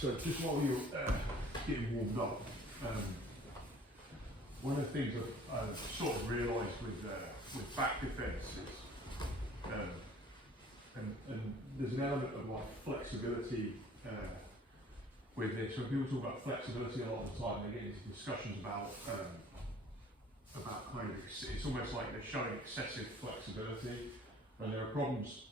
So just while you're getting warmed up, one of the things I've sort of realised with back defence is, and there's an element of like flexibility with this. When people talk about flexibility a lot of the time, they get into discussions about kind of, it's almost like they're showing excessive flexibility, and there are problems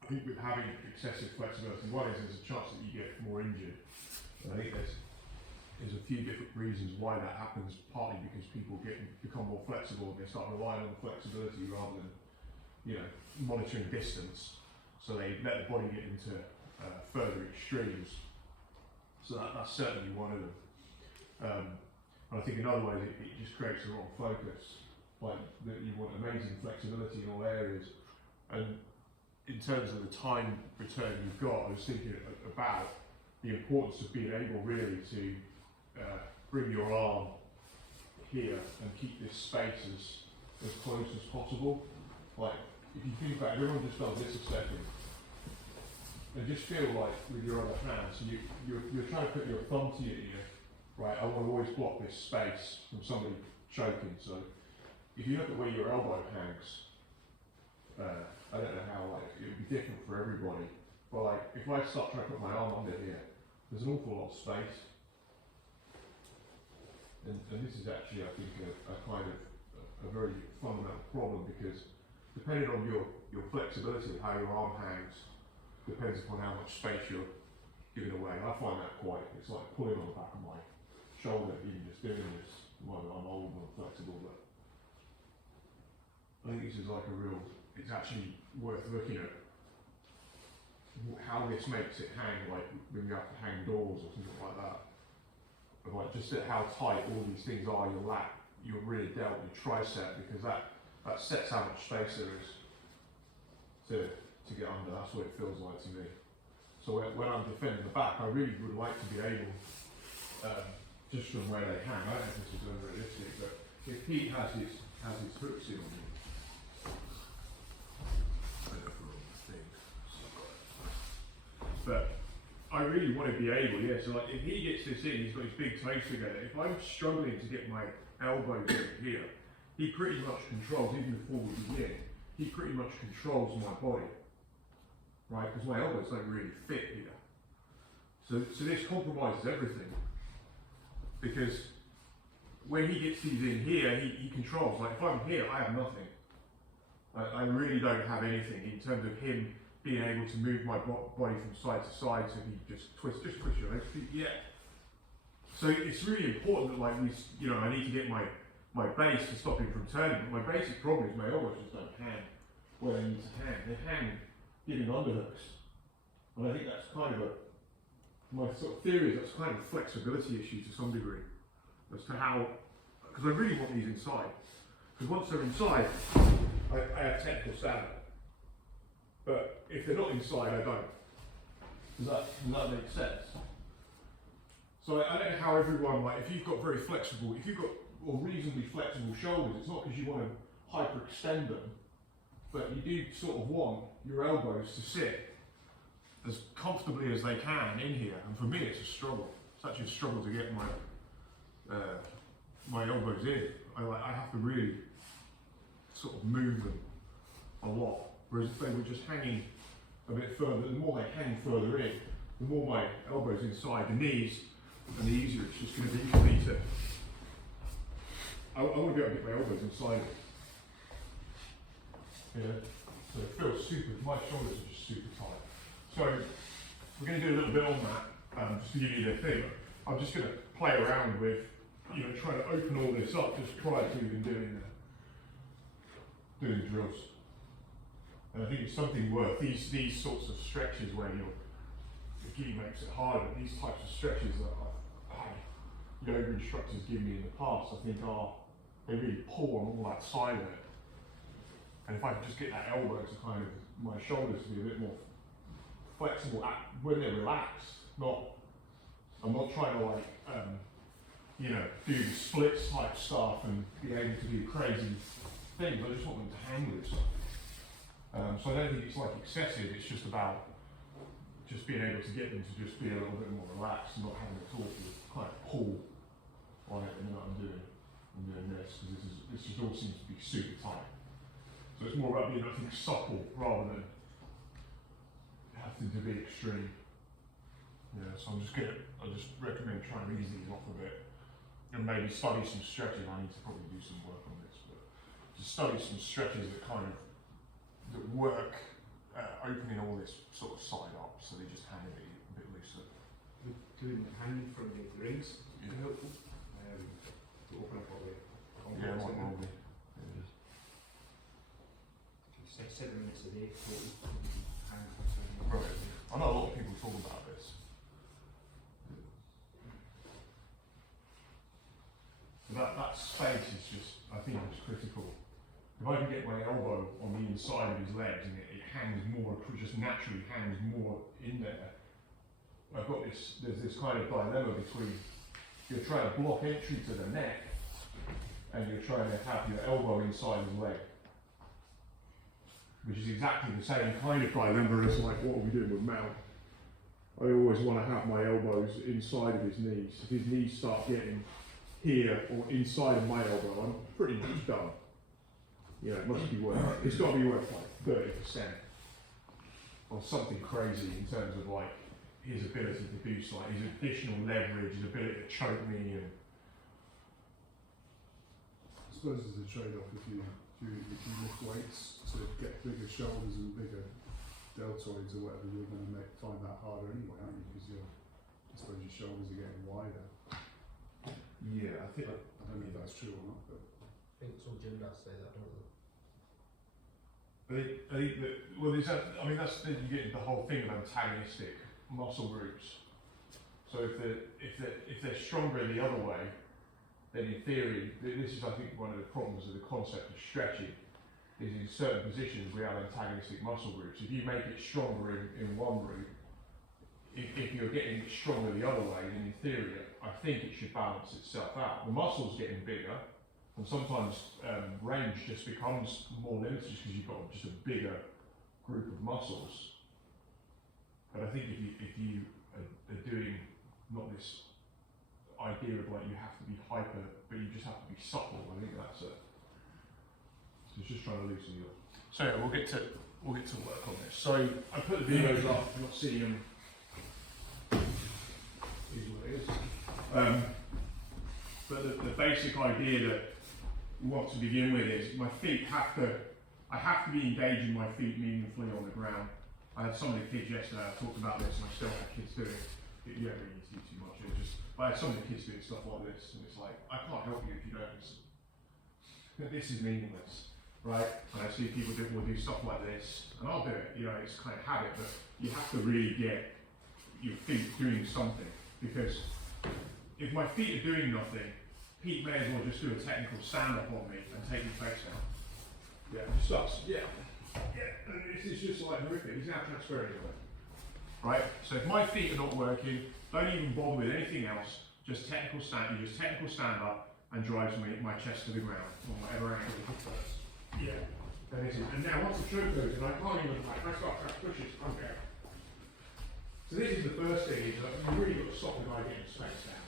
I think with having excessive flexibility. One is there's a chance that you get more injured. And I think there's a few different reasons why that happens, partly because people become more flexible and they start relying on flexibility rather than, you know, monitoring distance. So they let the body get into further extremes. So that's certainly one of them. And I think another way is it just creates the wrong focus. Like that you want amazing flexibility in all areas. And in terms of the time return you've got, I was thinking about the importance of being able really to bring your arm here and keep this space as close as possible. Like if you think about it, everyone just does this a second. And just feel like with your other hand, so you're trying to put your thumb to your ear, right? I want to always block this space from somebody choking. So if you look at where your elbow hangs, I don't know how, like, it would be different for everybody, but like, if I start trying to put my arm under here, there's an awful lot of space. And this is actually, I think, a kind of a very fundamental problem, because depending on your flexibility of how your arm hangs, depends upon how much space you're giving away. I find that it's like pulling on the back of my shoulder, even just doing this. Well, I'm old and flexible, but I think this is like it's actually worth looking at how this makes it hang, like when you have to hang doors or something like that. But like just at how tight all these things are, your lat, your rear delt, your tricep, because that sets how much space there is to get under. That's what it feels like to me. So when I'm defending the back, I really would like to be able, just from where they hang, I don't know if this is unrealistic, but if Pete has his hooks in on me, but I really want to be able, so like if he gets this in, he's got his big toes together. If I'm struggling to get my elbows in here, he pretty much controls, even before we begin, he pretty much controls my body, right? Because my elbows don't really fit here. So this compromises everything, because when he gets these in here, he controls. Like if I'm here, I have nothing. I really don't have anything in terms of him being able to move my body from side to side, so he just twist your legs. Yeah. So it's really important that, like, I need to get my base to stop him from turning. But my basic problem is my elbows just don't hang where they need to hang. They hang giving underhooks, and I think that's kind of my sort of theory is that's kind of a flexibility issue to some degree as to how, because I really want these inside. Because once they're inside, I have technical stamina. But if they're not inside, I don't. Does that make sense? So I don't know how everyone, like, if you've got or reasonably flexible shoulders, it's not because you want to hyperextend them, but you do sort of want your elbows to sit as comfortably as they can in here. And for me, it's a struggle. It's actually a struggle to get my elbows in. I have to really sort of move them a lot. Whereas if they were just hanging a bit further, the more they hang further in, the more my elbows inside the knees, and the easier it's just going to be for me to. I want to be able to get my elbows inside it. So it feels super. My shoulders are just super tight. So we're going to do a little bit on that, just to give you the thing. I'm just going to play around with, trying to open all this up just prior to even doing drills. And I think it's something worth these sorts of stretches where the gi makes it harder. But these types of stretches that I've had yoga instructors give me in the past, I think they really pull on all that side of it. And if I can just get that elbow to kind of my shoulders to be a bit more flexible when they're relaxed, I'm not trying to do the splits type stuff and be able to do crazy things. I just want them to hang with stuff. So I don't think it's like excessive, it's just about just being able to get them to just be a little bit more relaxed and not having to kind of pull on it the minute I'm doing this, because this just all seems to be super tight. So it's more about being, I think, supple rather than having to be extreme. Yeah, so I just recommend trying to ease these off a bit and maybe study some stretching. I need to probably do some work on this, but just study some stretches that work, opening all this sort of side up, so they just hang a bit looser. Doing the hanging from the rings Yeah. is helpful to open up all the Yeah, it might well be. You say 7 minutes a day, hang Right. I know a lot of people talk about this. That space is just, I think it's critical. If I can get my elbow on the inside of his legs and it hangs more, just naturally hangs more in there, I've got there's this kind of dilemma between you're trying to block entry to the neck and you're trying to have your elbow inside his leg. Which is exactly the same kind of dilemma as like what are we doing with mount. I always want to have my elbows inside of his knees. If his knees start getting here or inside of my elbow, I'm pretty much done. You know, it must be worth, it's got to be worth like 30% or something crazy in terms of like his ability to do something, his additional leverage, his ability to choke me. And I suppose there's a trade-off if you lift weights to get bigger shoulders and bigger deltoids or whatever, you're going to find that harder anyway, aren't you? Because I suppose your shoulders are getting wider. yeah, I think. I don't know if that's true or not, but I think some gymnasts say that, don't they? I think that, well, that's then you get into the whole thing of antagonistic muscle groups. So if they're stronger the other way, then in theory, this is I think one of the problems of the concept of stretching, is in certain positions we have antagonistic muscle groups. If you make it stronger in one route, if you're getting it stronger the other way, then in theory, I think it should balance itself out. The muscle's getting bigger, and sometimes range just becomes more limited just because you've got just a bigger group of muscles. But I think if you are doing not this idea of like you have to be hyper, but you just have to be supple, I think that's it. So it's just trying to loosen you up. So yeah, we'll get to work on this. So I put the videos up, you're not seeing them. Is what it is. But the basic idea that we want to begin with is my feet I have to be engaging my feet meaningfully on the ground. I had some of the kids yesterday, I talked about this, and I still have kids doing it. You don't really need to do too much. I had some of the kids doing stuff like this, and it's like, I can't help you if you don't listen. This is meaningless, right? And I see people will do stuff like this, and I'll do it. You know, it's kind of habit, but you have to really get your feet doing something, because if my feet are doing nothing, Pete may as well just do a technical stand-up on me and take his face down. Yeah, just us. Yeah. Yeah, and it's just like horrific. He's now transferring it. Right? So if my feet are not working, don't even bother with anything else. Just technical stand. You just technical stand up and drives my chest to the ground on whatever angle it first. Yeah. And now once the choke goes in, I can't even like I start trying to push it. Okay. So this is the first thing: is that you really got to stop the guy getting his face down.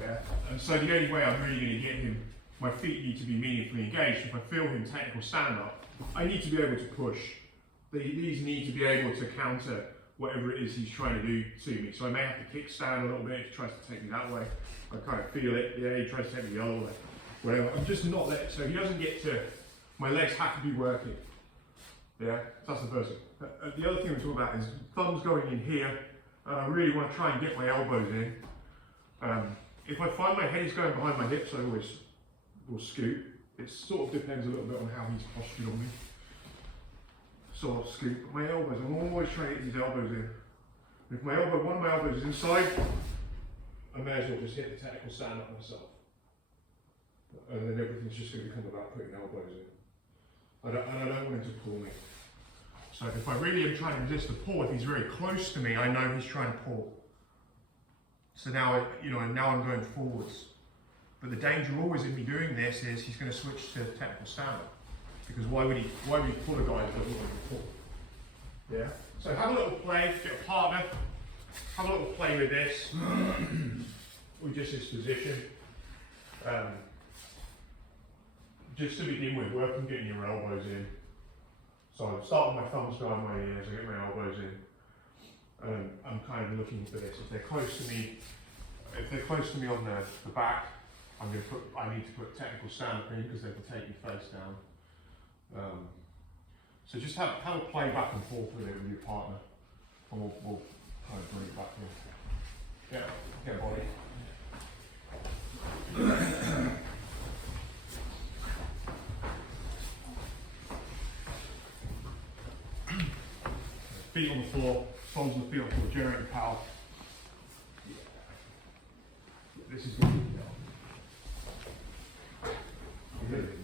Yeah. And so the only way I'm really going to get him, my feet need to be meaningfully engaged. If I feel him technical stand up, I need to be able to push. These need to be able to counter whatever it is he's trying to do to me. So I may have to kickstand a little bit if he tries to take me that way. I kind of feel it. Yeah, he tries to take me the other way. Whatever. I'm just not there. So he doesn't get to, my legs have to be working. Yeah, so that's the first thing. The other thing we're talking about is thumbs going in here. And I really want to try and get my elbows in. If I find my head is going behind my hips, I always will scoot. It sort of depends a little bit on how he's postured on me. So I'll scoot. But my elbows, I'm always trying to get these elbows in. If one of my elbows is inside, I may as well just hit the technical stand up myself. And then everything's just going to become about putting elbows in. And I don't want him to pull me. So if I really am trying to resist the pull, if he's very close to me, I know he's trying to pull. So now, now I'm going forwards. But the danger always in me doing this is he's going to switch to technical stand-up. Because why would he pull a guy that doesn't want to pull? Yeah? So have a little play, get a partner, have a little play with this, with just this position. Just to begin with, work on getting your elbows in. So I start with my thumbs behind my ears, I get my elbows in. I'm kind of looking for this. If they're close to me, on the back, I need to put technical stand up in because they can take your face down. So just have a play back and forth with it with your partner, and we'll kind of bring it back in. Get body. Feet on the floor, soles on the feet on the floor, generating power. This is good. Good.